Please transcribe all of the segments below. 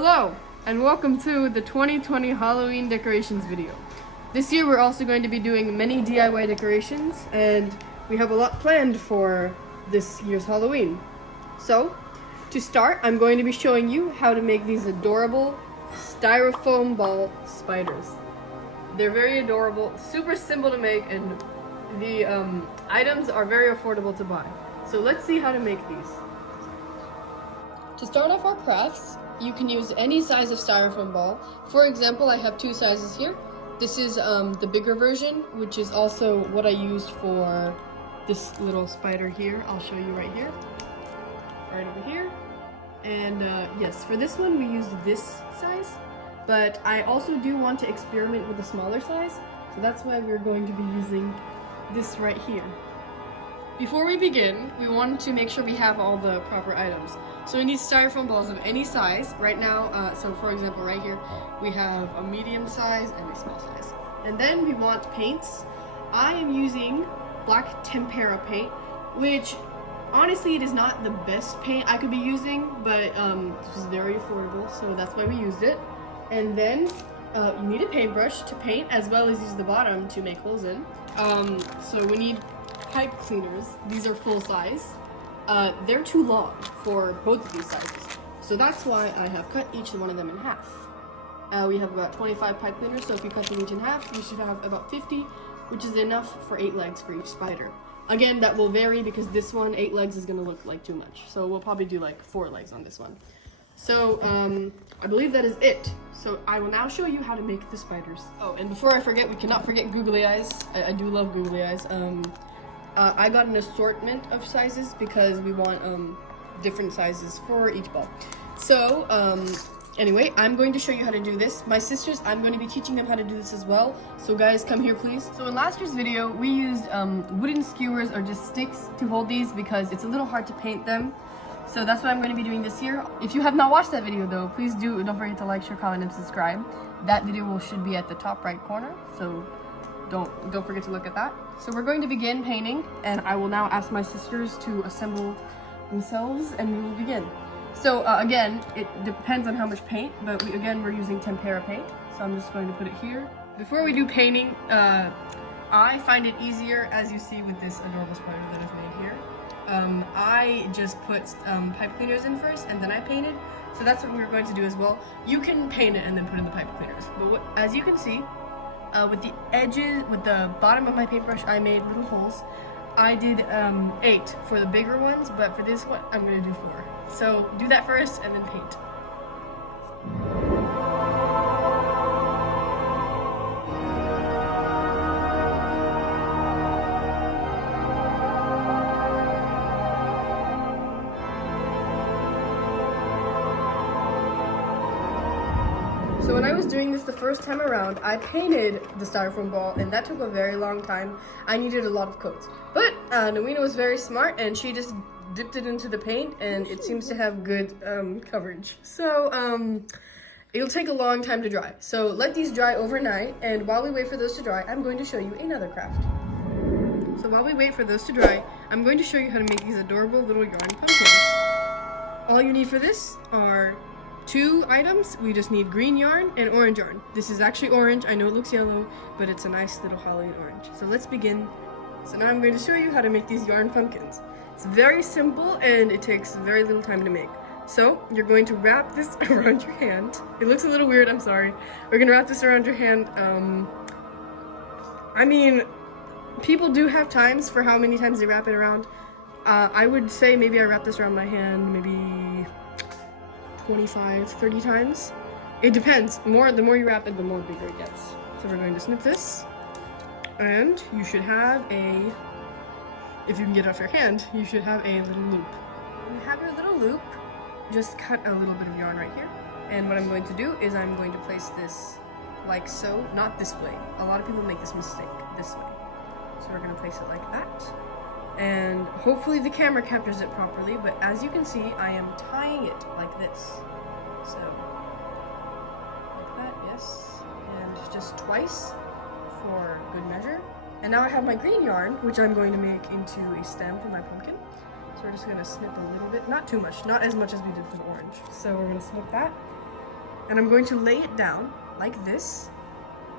Hello, and welcome to the 2020 Halloween decorations video. This year we're also going to be doing many DIY decorations, and we have a lot planned for this year's Halloween. So, to start, I'm going to be showing you how to make these adorable styrofoam ball spiders. They're very adorable, super simple to make, and the items are very affordable to buy. So let's see how to make these. To start off our crafts, you can use any size of styrofoam ball. For example, I have two sizes here. This is the bigger version, which is also what I used for this little spider here. I'll show you right here, right over here. And yes, for this one we used this size, but I also do want to experiment with a smaller size, so that's why we're going to be using this right here. Before we begin, we want to make sure we have all the proper items. So we need styrofoam balls of any size. Right now, so for example, right here, we have a medium size and a small size. And then we want paints. I am using black tempera paint, which honestly it is not the best paint I could be using, but this is very affordable, so that's why we used it. And then you need a paintbrush to paint, as well as use the bottom to make holes in. So we need pipe cleaners. These are full size. They're too long for both of these sizes, so that's why I have cut each one of them in half. We have about 25 pipe cleaners, so if you cut them each in half, you should have about 50, which is enough for 8 legs for each spider. Again, that will vary because this one, 8 legs is going to look like too much, so we'll probably do like 4 legs on this one. So I believe that is it. So I will now show you how to make the spiders. Oh, and before I forget, we cannot forget googly eyes. I do love googly eyes. I got an assortment of sizes because we want different sizes for each ball. So anyway, I'm going to show you how to do this. My sisters, I'm going to be teaching them how to do this as well. So guys, come here please. So in last year's video, we used wooden skewers or just sticks to hold these because it's a little hard to paint them. So that's what I'm going to be doing this year. If you have not watched that video though, please don't forget to like, share, comment, and subscribe. That video should be at the top right corner, so don't forget to look at that. So we're going to begin painting, and I will now ask my sisters to assemble themselves, and we will begin. So again, it depends on how much paint, but we're using tempera paint, so I'm just going to put it here. Before we do painting, I find it easier, as you see with this adorable spider that I've made here. I just put pipe cleaners in first, and then I painted, so that's what we're going to do as well. You can paint it and then put in the pipe cleaners, but as you can see, with the edges, with the bottom of my paintbrush, I made little holes. I did 8 for the bigger ones, but for this one, I'm going to do 4. So do that first and then paint. So when I was doing this the first time around, I painted the styrofoam ball, and that took a very long time. I needed a lot of coats. But Nowina was very smart, and she just dipped it into the paint, and it seems to have good coverage. So it'll take a long time to dry. So let these dry overnight, and while we wait for those to dry, I'm going to show you another craft. So while we wait for those to dry, I'm going to show you how to make these adorable little yarn pumpkins. All you need for this are 2 items. We just need green yarn and orange yarn. This is actually orange. I know it looks yellow, but it's a nice little Halloween orange. So let's begin. So now I'm going to show you how to make these yarn pumpkins. It's very simple and it takes very little time to make. So you're going to wrap this around your hand. It looks a little weird, I'm sorry. We're going to wrap this around your hand. I mean, people do have times for how many times they wrap it around. I would say maybe I wrap this around my hand maybe 25, 30 times. It depends. The more you wrap it, the more bigger it gets. So we're going to snip this, and you should have if you can get it off your hand, you should have a little loop. When you have your little loop, just cut a little bit of yarn right here. And what I'm going to do is I'm going to place this like so, not this way. A lot of people make this mistake, this way. So we're going to place it like that. And hopefully the camera captures it properly, but as you can see, I am tying it like this. So, like that, yes. And just twice for good measure. And now I have my green yarn, which I'm going to make into a stem for my pumpkin. So we're just going to snip a little bit, not too much, not as much as we did for the orange. So we're going to snip that. And I'm going to lay it down like this.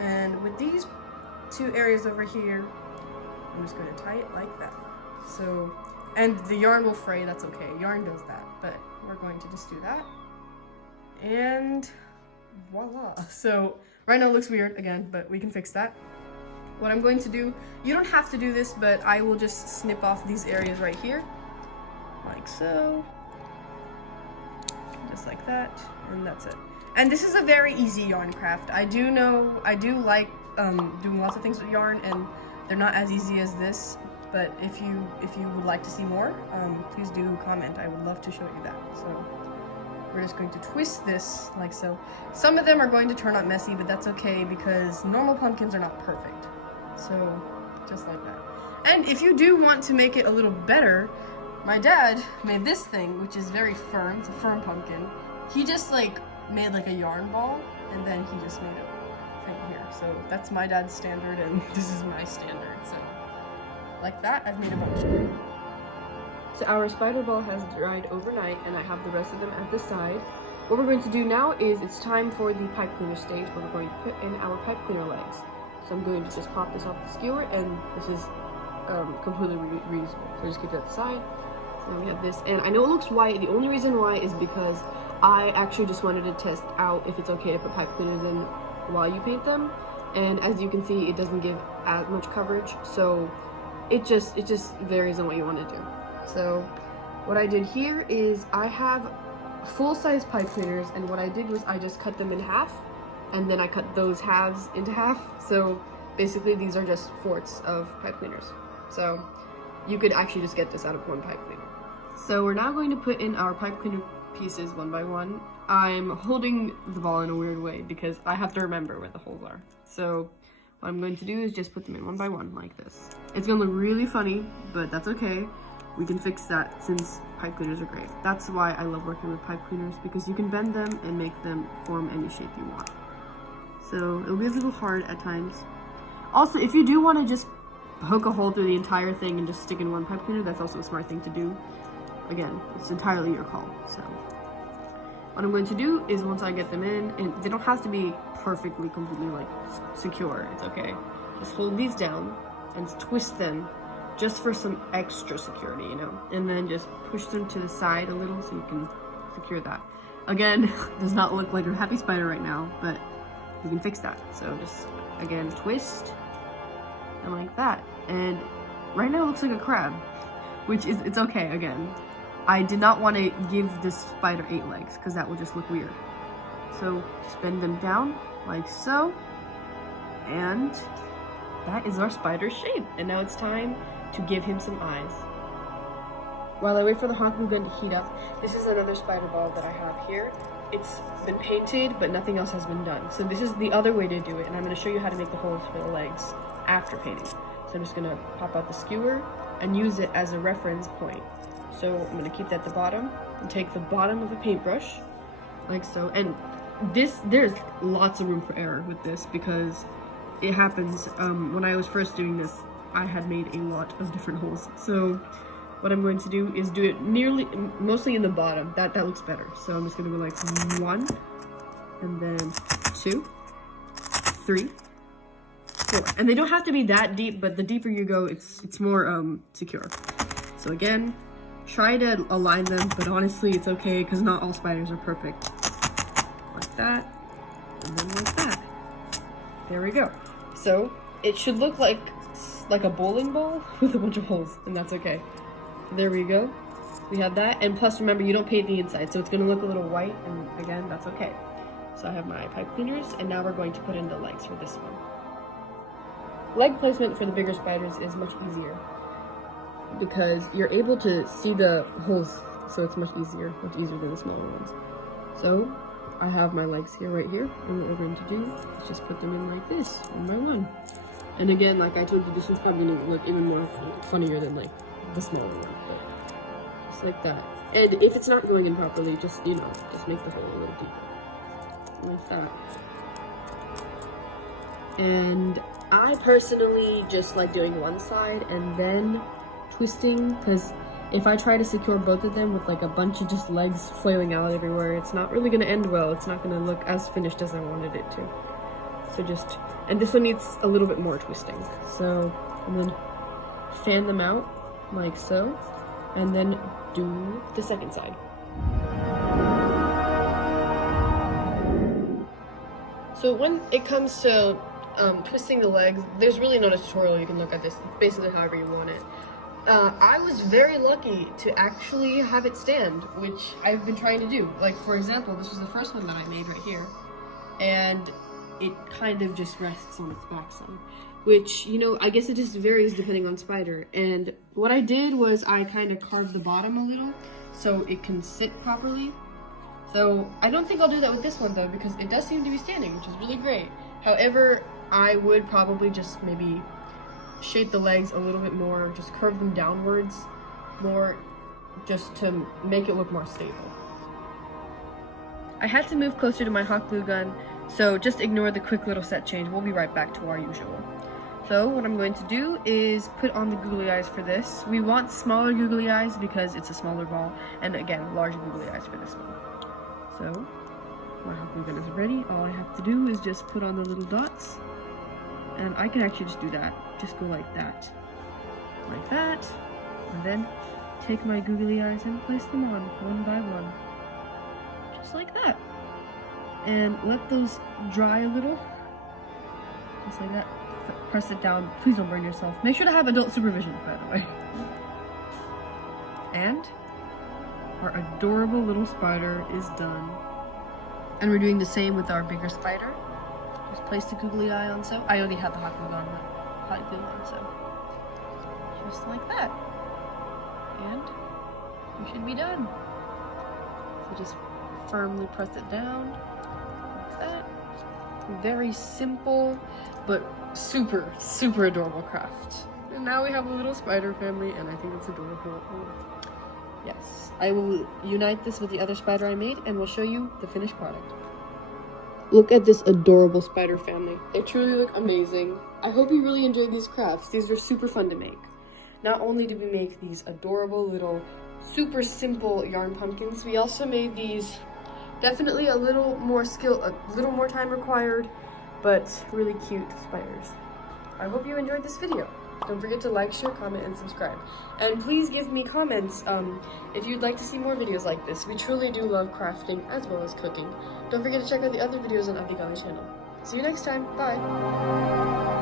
And with these two areas over here, I'm just going to tie it like that. So, and the yarn will fray, that's okay. Yarn does that, but we're going to just do that. And voila. So right now it looks weird again, but we can fix that. What I'm going to do, you don't have to do this, but I will just snip off these areas right here, like so. Just like that, and that's it. And this is a very easy yarn craft. I do like doing lots of things with yarn, and they're not as easy as this, but if you would like to see more, please do comment. I would love to show you that. So we're just going to twist this like so. Some of them are going to turn out messy, but that's okay because normal pumpkins are not perfect. So just like that. And if you do want to make it a little better, my dad made this thing, which is very firm. It's a firm pumpkin. He just like made like a yarn ball, and then he just made a thing here. So that's my dad's standard, and this is my standard. So like that, I've made a bunch. So our spider ball has dried overnight, and I have the rest of them at the side. What we're going to do now is it's time for the pipe cleaner stage, where we're going to put in our pipe cleaner legs. So I'm going to just pop this off the skewer, and this is completely reusable. So just keep that aside. Now we have this, and I know it looks white. The only reason why is because I actually just wanted to test out if it's okay to put pipe cleaners in while you paint them. And as you can see, it doesn't give as much coverage, so it just varies on what you want to do. So what I did here is I have full-size pipe cleaners, and what I did was I just cut them in half, and then I cut those halves into half. So basically these are just fourths of pipe cleaners. So you could actually just get this out of one pipe cleaner. So we're now going to put in our pipe cleaner pieces one by one. I'm holding the ball in a weird way because I have to remember where the holes are. So what I'm going to do is just put them in one by one like this. It's gonna look really funny, but that's okay. We can fix that since pipe cleaners are great. That's why I love working with pipe cleaners, because you can bend them and make them form any shape you want. So it'll be a little hard at times. Also, if you do want to just poke a hole through the entire thing and just stick in one pipe cleaner, that's also a smart thing to do. Again, it's entirely your call. So what I'm going to do is once I get them in, and they don't have to be perfectly, completely like secure, it's okay. Just hold these down and twist them just for some extra security, you know, and then just push them to the side a little so you can secure that. Again, does not look like a happy spider right now, but you can fix that. So just, again, twist, and like that. And right now it looks like a crab, which is, it's okay, again. I did not want to give this spider 8 legs, because that would just look weird. So just bend them down, like so, and that is our spider shape. And now it's time to give him some eyes. While I wait for the hot glue gun to heat up, this is another spider ball that I have here. It's been painted, but nothing else has been done. So this is the other way to do it, and I'm going to show you how to make the holes for the legs after painting. So I'm just going to pop out the skewer and use it as a reference point. So I'm going to keep that at the bottom and take the bottom of the paintbrush, like so. And this, there's lots of room for error with this, because it happens, when I was first doing this, I had made a lot of different holes. So what I'm going to do is do it mostly in the bottom. That looks better. So I'm just going to go like 1, and then 2, 3, 4. And they don't have to be that deep, but the deeper you go, it's more secure. So again, try to align them, but honestly it's okay because not all spiders are perfect. Like that, and then like that. There we go. So it should look like a bowling ball with a bunch of holes, and that's okay. There we go. We have that, and plus remember, you don't paint the inside, so it's going to look a little white, and again, that's okay. So I have my pipe cleaners, and now we're going to put in the legs for this one. Leg placement for the bigger spiders is much easier, because you're able to see the holes, so it's much easier than the smaller ones. So I have my legs here, right here, and what we're going to do is just put them in like this, one by one. And again, like I told you, this one's probably going to look even more funnier than like the smaller one, but just like that. And if it's not going in properly, just, you know, just make the hole a little deeper, like that. And I personally just like doing one side and then twisting, because if I try to secure both of them with like a bunch of just legs flailing out everywhere, it's not really gonna end well. It's not gonna look as finished as I wanted it to. So just, and this one needs a little bit more twisting. So I'm gonna fan them out like so, and then do the second side. So when it comes to twisting the legs, there's really not a tutorial. You can look at this basically however you want it. I was very lucky to actually have it stand, which I've been trying to do. Like, for example, this was the first one that I made right here, and it kind of just rests on its back some, which, you know, I guess it just varies depending on spider. And what I did was I kind of carved the bottom a little so it can sit properly. So I don't think I'll do that with this one though, because it does seem to be standing, which is really great. However, I would probably just maybe shape the legs a little bit more, just curve them downwards more, just to make it look more stable. I had to move closer to my hot glue gun, so just ignore the quick little set change. We'll be right back to our usual. So what I'm going to do is put on the googly eyes for this. We want smaller googly eyes because it's a smaller ball, and again, large googly eyes for this one. So my hot glue gun is ready. All I have to do is just put on the little dots, and I can actually just do that. Just go like that, and then take my googly eyes and place them on one by one, just like that. And let those dry a little, just like that. Press it down. Please don't burn yourself. Make sure to have adult supervision, by the way. And our adorable little spider is done. And we're doing the same with our bigger spider. Just place the googly eye on so. I already had the hot glue on, so just like that. And we should be done. So just firmly press it down like that. Very simple, but super, super adorable craft. And now we have a little spider family, and I think it's adorable. Yes, I will unite this with the other spider I made, and we'll show you the finished product. Look at this adorable spider family. They truly look amazing. I hope you really enjoyed these crafts. These were super fun to make. Not only did we make these adorable little, super simple yarn pumpkins, we also made these definitely a little more time required, but really cute spiders. I hope you enjoyed this video. Don't forget to like, share, comment, and subscribe. And please give me comments if you'd like to see more videos like this. We truly do love crafting as well as cooking. Don't forget to check out the other videos on Abhiga's channel. See you next time. Bye.